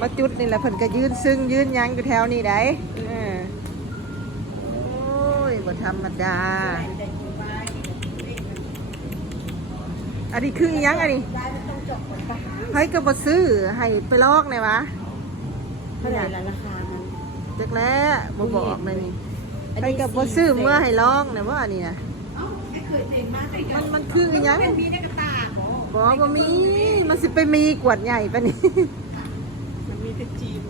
มาจุดนี่แหละเพิ่นก็ยืนซึ่งยืนยังอยู่แถวนี้ได้โอ้ยบ่ธรรมดาอันนี้คือยังอันนี้ให้ก็บ่ซื้อให้ไปลอกเลยวะเท่าไหร่ละราคามันจักแล้วบ่บอกเลยนี่ให้ก็บ่ซื้อเมื่อให้ลอกนะว่านี่นะมันคือยังบ่มีมันสิไปมีกวดใหญ่ปะนี่มันมีแต่จีน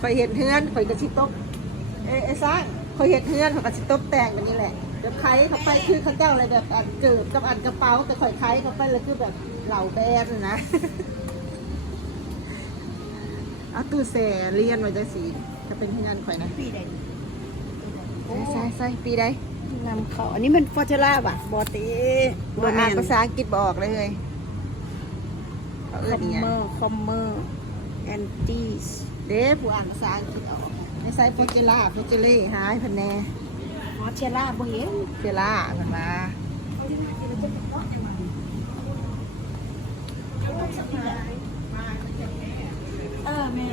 ข่อยเห็ดเฮือนข่อยกระชิตบไอ้ซ่าข่อยเห็ดเฮือนข่อยกระชิตบแต่งแบบนี้แหละแบบไข่เข้าไปคือเขาเจ้าอะไรแบบอันเกิดกับอันกระเป๋าแต่ข่อยไข่เข้าไปเลยคือแบบเหล่าแบนนะเอาตู้แส่เรียนไว้จังสีจะเป็นเฮือนข่อยนะปีใดใส่ปีใดนำเขาอันนี้มันฟอร์จูล่าป่ะบอตีบ่อ่านภาษาอังกฤษบอกเลยเฮ้ยคอมเมอร์แอนตี้เด้ผู้อ่านภาษาอังกฤษออกไม่ใช่โฟเจล่าโฟเจเล่หายพันแน่เชล่าบ่เห็นเจล่ามันมาแม่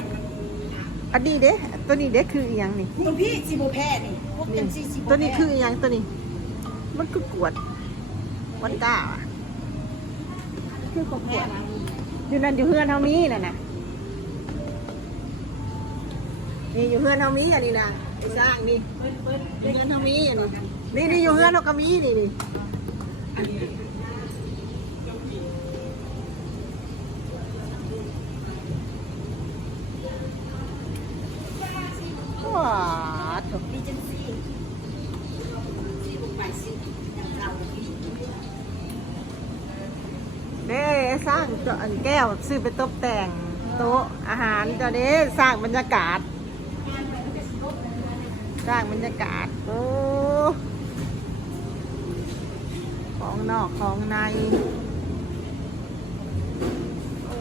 อันนี้เด้ตัวนี้เด้คืออีหยังนี่ตัวพี่ซีโบแพทนี่พวกจังซี่ซีโบตัวนี้คืออีหยังตัวนี้มันคือกวดวันก้าคือกวดอยู่นั่นอยู่เฮือนเท่านี้น่ะนะนี่อยู่เฮือนเท่านี้อันนี้นะไอ้สร้างนี่อยู่เฮือนเท่านี้อันนี้นี่อยู่เฮือนเท่ากับมีนี่ว้าถูกดีจังซี่ซีบุกไปซีอย่างเราเด้สร้างจอันแก้วซื้อไปตกแต่งโต๊ะอาหารจะเด้สร้างบรรยากาศสร้างบรรยากาศโอ้ของนอกของในโอ้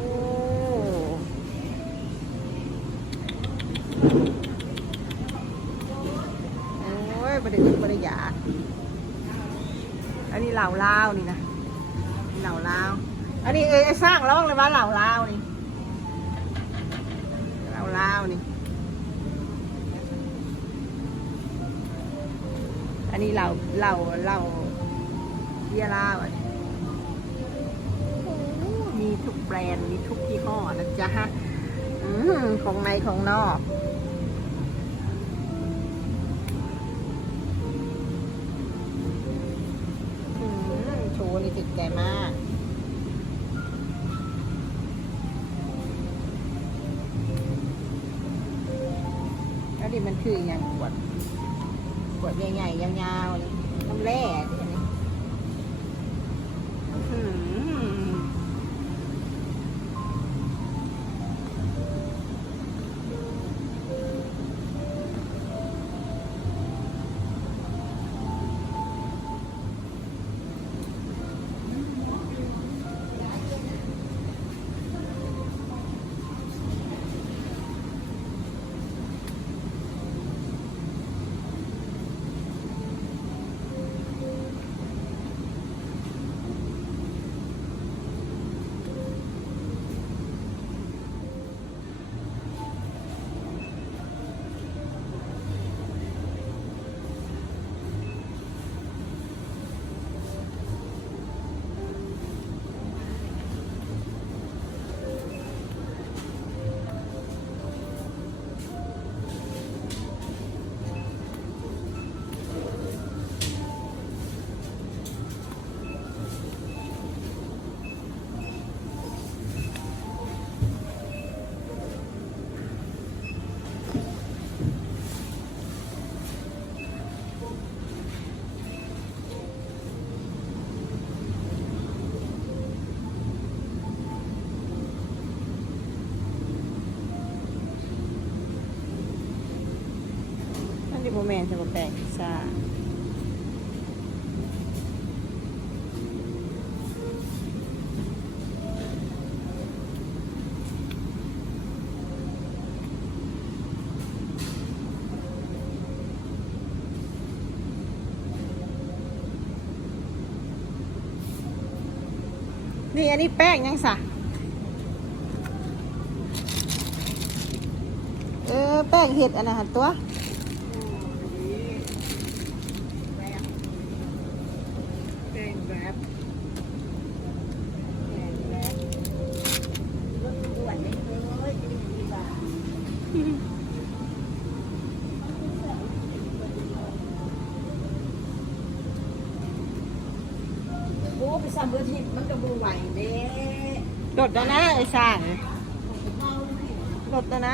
ยบริจิตบริยาอันนี้เหล่าลาวนี่นะเหล่าลาวอันนี้สร้างร้องเลยว่าเหล่าลาวนี่เหล่าลาวนี่อันนี้เหล่าเบียร์ลาวมีทุกแบรนด์มีทุกยี่ห้อนะจ๊ะของในของนอกโชว์นี่ติดใจมากแล้วดิมันคืออย่างขวดใหญ่ๆยาวๆนี่น้ำแร่ที่อันนี้โมเมนต์จะบอกแปลงพิซซ่า นี่อันนี้แป้งยังสะแป้งเห็ดอันนั้นหั่นตัวแป้งแบบโอ้ไปซ้ำเบอร์ทิพย์มันก็บ่ไหวเด้ รถแล้วนะไอ้สร้างรถแล้วนะ